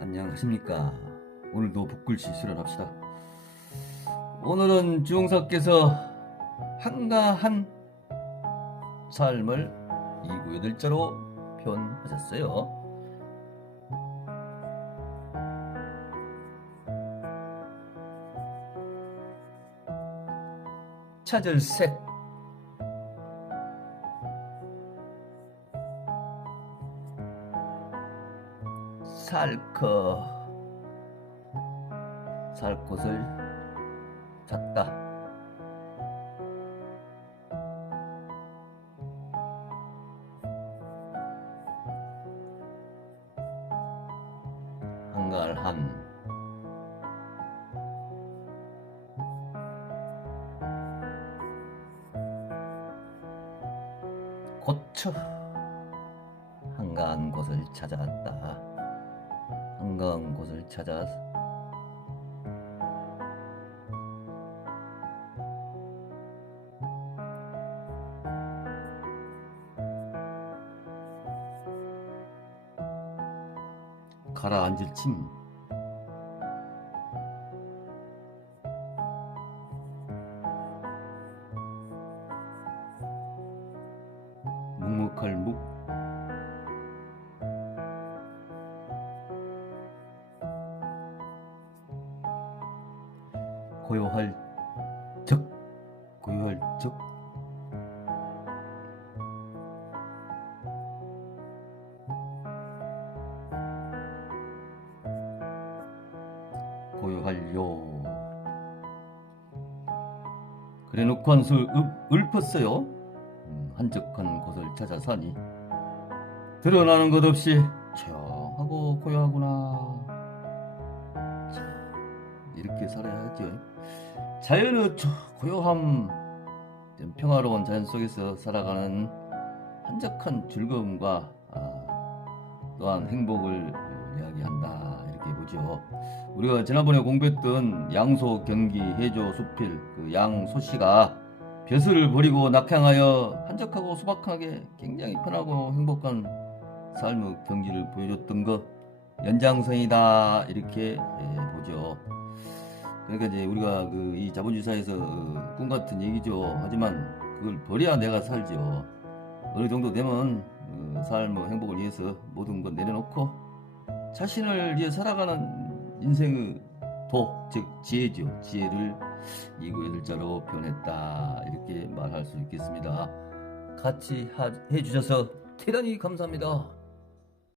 안녕하십니까. 오늘도 북글씨 수련합시다. 오늘은 주홍사께서 한가한 삶을 이구의 들자로 표현하셨어요. 찾을 색 살커 살 곳을 찾다. 한갈한 고쳐 한가한 곳을 찾아왔다. 한가한 곳을 찾아 가라앉을 침 묵묵할 묵 고요할 적 고요할 적. 고요할 요. 그래 놓고 한술 읊었어요. 음, 한적한 곳을 찾아 사니. 드러나는 것 없이 조용하고 고요하구나. 참, 이렇게 살아야죠 자연의 저 고요함 좀 평화로운 자연 속에서 살아가는 한적한 즐거움과 아, 또한 행복을 어, 이야기한다 이렇게 보죠. 우리가 지난번에 공부했던 양소 경기 해조 수필 그 양소 씨가 벼슬을 버리고 낙향하여 한적하고 소박하게 굉장히 편하고 행복한 삶의 경지를 보여줬던 것 연장선이다 이렇게 예, 보죠. 그러니까 이제 우리가 그 이 자본주의사에서 어, 꿈 같은 얘기죠. 하지만 그걸 버려야 내가 살죠. 어느 정도 되면 어, 삶의 행복을 위해서 모든 것 내려놓고 자신을 위해 살아가는 인생의 도, 즉 지혜죠. 지혜를 이구의 글자로 표현했다. 이렇게 말할 수 있겠습니다. 같이 하- 해주셔서 대단히 감사합니다.